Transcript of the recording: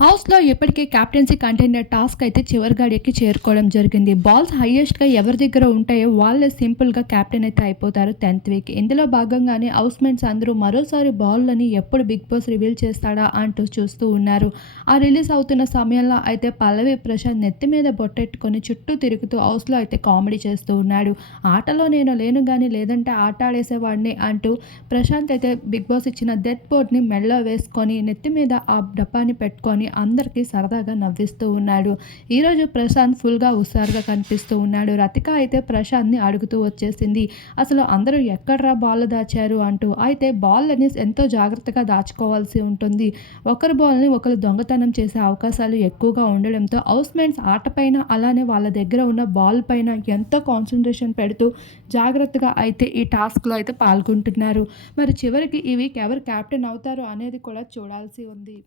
హౌస్లో ఇప్పటికే captaincy contender task అయితే చివరిగా ఎక్కి చేరుకోవడం జరిగింది. బాల్స్ హైయెస్ట్గా ఎవరి దగ్గర ఉంటాయో వాళ్ళే సింపుల్గా కెప్టెన్ అయితే అయిపోతారు టెన్త్ వీక్. ఇందులో భాగంగానే హౌస్ మేట్స్ అందరూ మరోసారి బాల్లని ఎప్పుడు బిగ్ బాస్ రివీల్ చేస్తాడా అంటూ చూస్తూ ఉన్నారు. ఆ రిలీజ్ అవుతున్న సమయంలో అయితే పల్లవి ప్రశాంత్ నెత్తి మీద బొట్టెట్టుకొని చుట్టూ తిరుగుతూ హౌస్లో అయితే కామెడీ చేస్తూ ఉన్నాడు. ఆటలో నేను లేను కానీ లేదంటే ఆట ఆడేసేవాడిని అంటూ ప్రశాంత్ అయితే బిగ్ బాస్ ఇచ్చిన డెత్ బోర్డ్ని మెడలో వేసుకొని నెత్తి మీద ఆ డబ్బాని పెట్టుకొని అందరికీ సరదాగా నవ్విస్తూ ఉన్నాడు. ఈరోజు ప్రశాంత్ ఫుల్గా హుషారుగా కనిపిస్తూ ఉన్నాడు. రతిక అయితే ప్రశాంత్ని అడుగుతూ వచ్చేసింది. అసలు అందరూ ఎక్కడ్రా బాల్ దాచారు? అంటూ. అయితే బాల్ని ఎంతో జాగ్రత్తగా దాచుకోవాల్సి ఉంటుంది. ఒకరి బాల్ని ఒకరు దొంగతనం చేసే అవకాశాలు ఎక్కువగా ఉండడంతో హౌస్మేట్స్ ఆటపైన అలానే వాళ్ళ దగ్గర ఉన్న బాల్ పైన ఎంతో కాన్సన్ట్రేషన్ పెడుతూ జాగ్రత్తగా అయితే ఈ టాస్క్లో అయితే పాల్గొంటున్నారు. మరి చివరికి ఈ వీక్ ఎవరు క్యాప్టెన్ అవుతారు అనేది కూడా చూడాల్సి ఉంది.